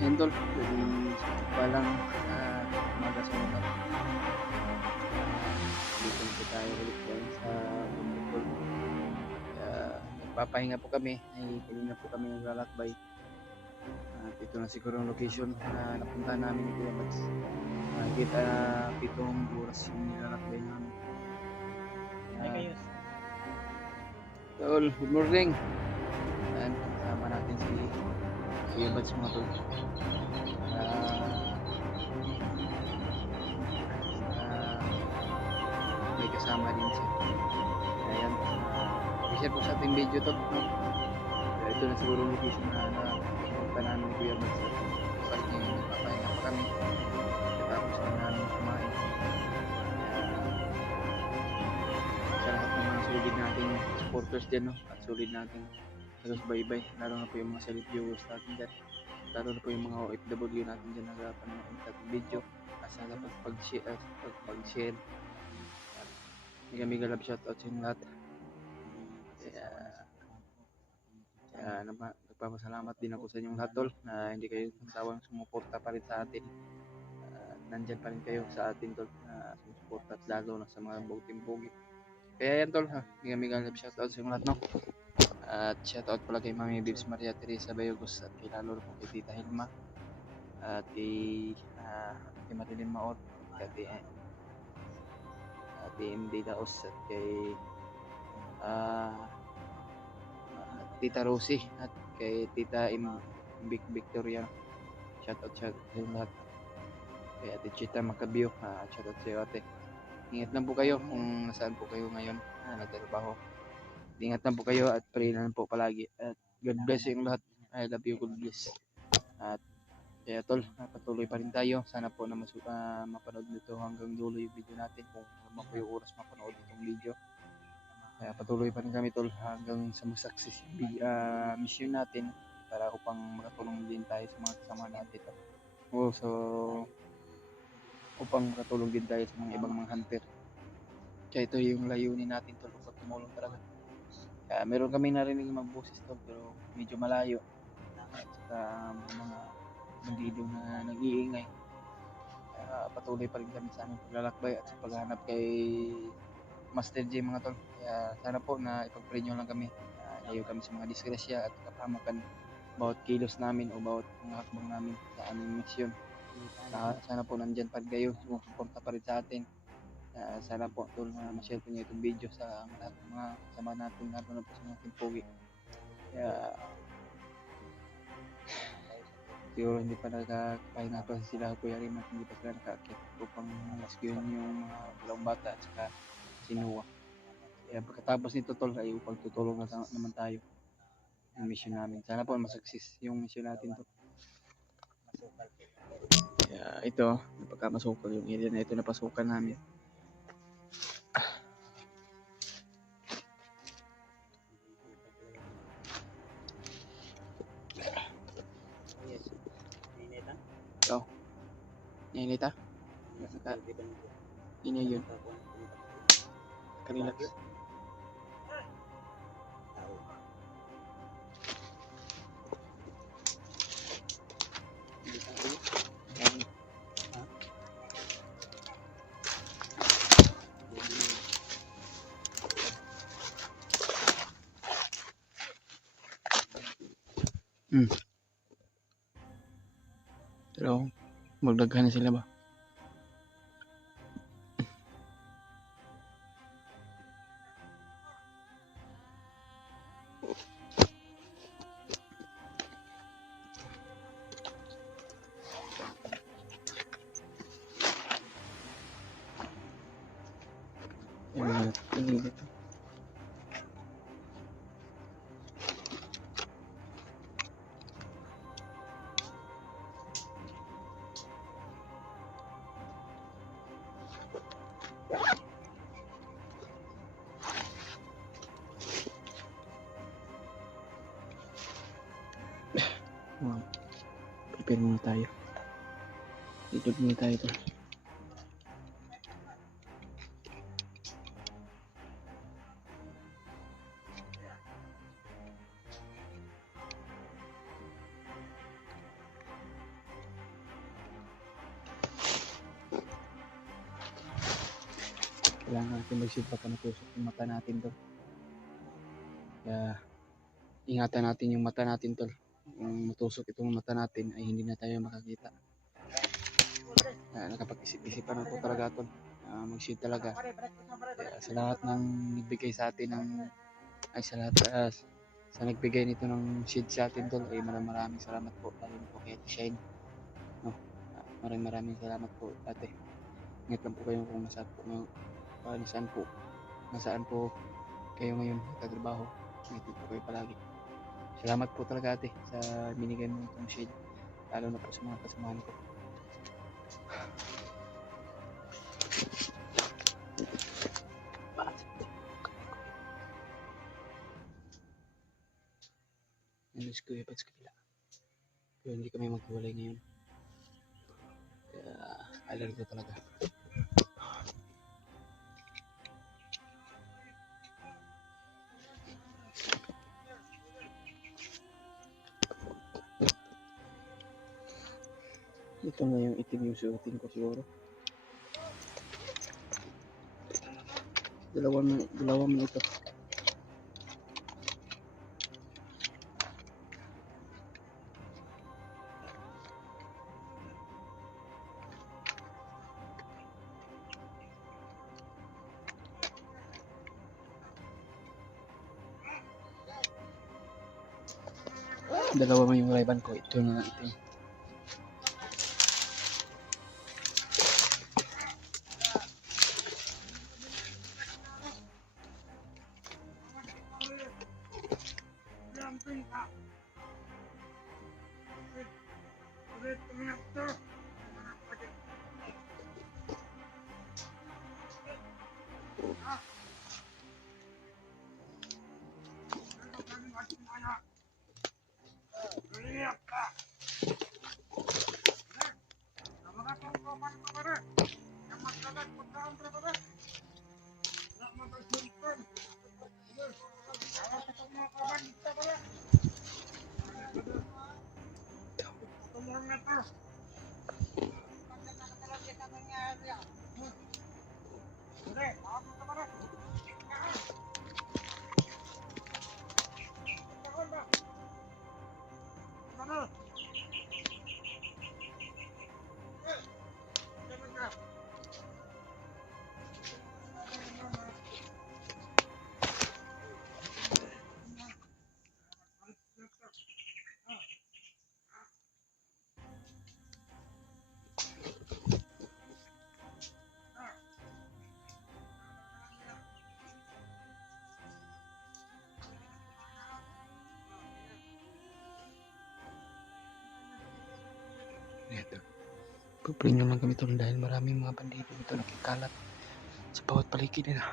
Yan tol, palang umaga sa mga dito na po tayo ulit dyan sa bundok. Nagpapahinga po kami, ay kanina po kami naglalakbay. At ito na siguro ang location na napunta namin ni Kuya Mads. Nakikita na 7 oras yung nilalakbay namin. Tol, good morning. Ayan, kasama natin si Kuya Mads mga tol. May kasama din siya. Ayan, i-share po sa ating video to, no? Ito na siguro yung location na napunta namin ni Kuya Mads. Kasi nagpapahinga pa kami. Tapos na namin kumain. Sa lahat ng mga solid nating supporters dyan, no? At solid nating bye-bye. Lalo na po yung mga solid viewers natin dyan. Lalo na po yung mga OFW natin dyan nagpapanood ng ating video. Asa na pag-share. Mega love shoutout sa inyo lahat. Kaya nagpapasalamat din ako sa inyong lahat tol na hindi kayo nagsawang sumuporta pa rin sa atin. Nandyan pa rin kayo sa atin tol na sumuporta lalo na sa mga bauting-bugi. Kaya yan tol ha, mega love shoutout sa inyong lahat no. At shoutout pala kay Mami Bibs Maria Teresa Bayogos at kay lalo po kay Tita Hilma at kay Marilyn Maot at kay MD Daos at kay Tita Rosie at kay Tita Big Victoria. Shoutout sa lahat. Kay Ate Chita Macabio, shoutout sa iyo ate. Ingat lang po kayo kung nasaan po kayo ngayon nagtatrabaho. Ingat lang po kayo at pray lang po palagi. At God bless yung lahat. I love you, God bless. At kaya tol, patuloy pa rin tayo. Sana po na mapanood nito hanggang dulo yung video natin kung naman po yung oras mapanood itong video. Kaya patuloy pa rin kami tol hanggang sa mag-success yung mission natin para upang makatulong din tayo sa mga kasama natin. So, upang makatulong din tayo sa mga ibang mga hunter. Kaya ito yung layunin natin tol upang tumulong talaga. Kaya meron kami narinig mga boses tol pero medyo malayo. At saka mga bandido na nag-iingay. Patuloy pa rin kami sa aming paglalakbay at sa paghahanap kay Master J mga tol. Kaya sana po na ipag-pray nyo lang kami. Layo kami sa mga disgrasya at kapahamukan bawat kilos namin o bawat mga hakbang namin sa aming mission. Sana po nandyan pa rin kayo, sumusuporta pa rin sa atin. Sana po tol na ma-share po nyo itong video sa lahat ng mga kasama natin lalo na po sa mga timpogi. Kaya siguro hindi pa nakakapahinga pa sila Kuya Rim at hindi pa sila nakakit upang rescuein yung mga dalawang bata at saka sinuwa. Kaya pagkatapos nito tol ay upang tutulong naman tayo yung mission namin. Sana po masukses yung mission natin to. Kaya ito, napagkamasukal yung area na ito na pasukan namin. So, init ah. Ini yun. Relax. Pero magdaghan na sila ba? Yung mga tingin dito. Wow. Prepare muna tayo. Dito muna tayo to. Kailangan natin mag-shield pa natusok yung mata natin tol. Kaya ingatan natin yung mata natin tol. Kung matusok itong mata natin ay hindi na tayo makakita. Nakapag-isip-isipan na po talaga tol. Mag-shield talaga. Kaya sa lahat ng nagbigay sa atin ng sa lahat sa nagbigay nito ng shield sa atin tol ay maraming salamat po. Lalo po kay Ate Shine. No? Maraming salamat po ate. Ingat lang po kayo kung nasaan po kayo ngayon nagtatrabaho. Ingat po kayo palagi. Salamat po talaga ate sa binigay mo itong shield. Lalo na po sa mga kasamahan ko. Nandun si Kuya Pat sa kabila. Pero hindi kami maghiwalay ngayon. Kaya alam ko talaga. Ito na yung itim yung suotin ko siguro. Dalawa mo ito. Dalawa mo yung riban ko. Ito na ito. Ito. Pupring naman kami tol dahil maraming mga bandito dito nakikalat sa bawat paligid nila.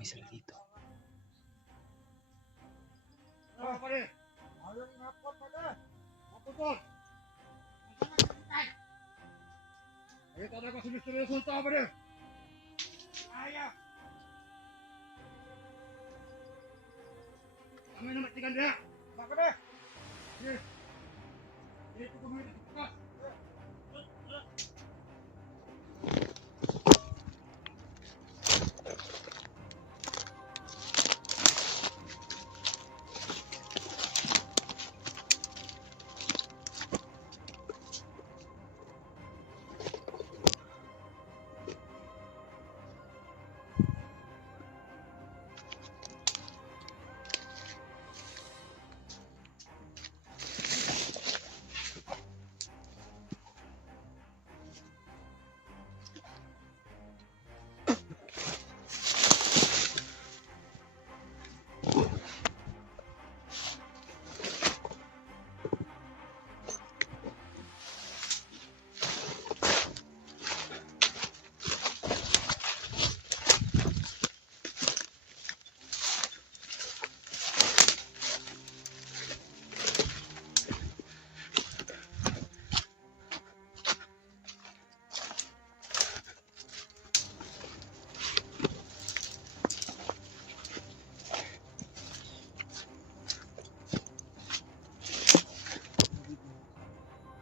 may sila dito. Ah, pare. Ayaw nga po, pare. Ako po. Ay, talaga si Mr. Resulta, pare. Ayaw. Kami na matigan niya. Ba, pare? Yes. Dito kami na bukas.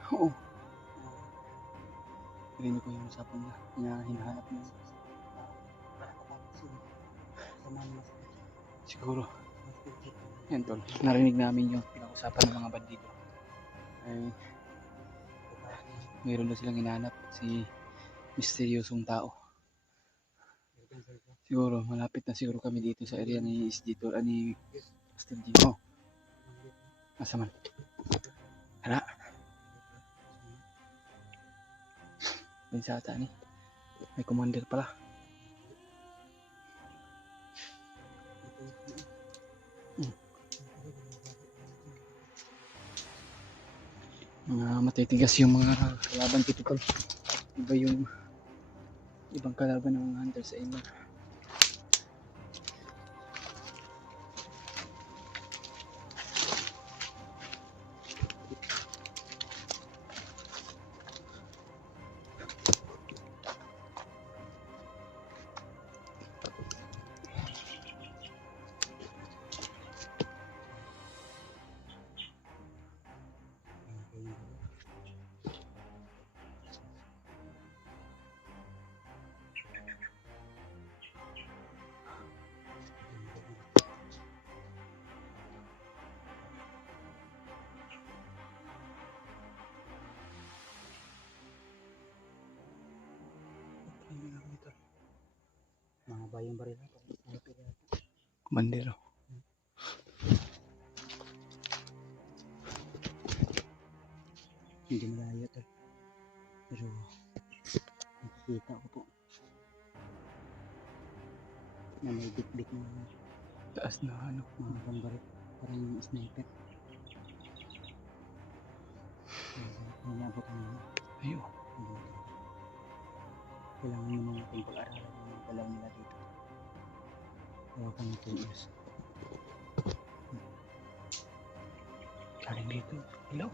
Oo. Rinig ko yung usapan niya na hinahanap niya. Siguro. Yan tol, narinig namin yung pinag-usapan ng mga bandido. Ay, mayroon na silang hinahanap si misteryosong tao. Siguro, malapit na siguro kami dito sa area ni SG ni Pastor Gino. Asa man? Hala. Binsata ni. May commander pala. Mga matitigas yung mga kalaban dito tol. Iba yung ibang kalaban ng mga hunter sa inyo. Mga bayang baril ako. Bandero. Hindi malayo to. Pero nakikita ko po na may bit-bit na Taas na ano. mga baril. Parang sniper. Nabot ang mga. Ayo. Kailangan naman natin pag-aralan yung mga galaw nila dito. Kaya kami 2 years. Galing dito. Hello.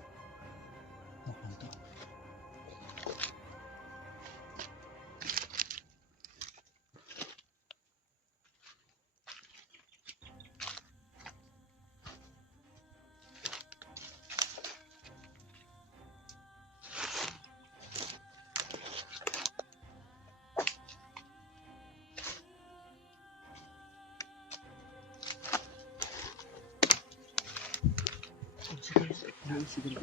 Mukhang to. Sige. Sige.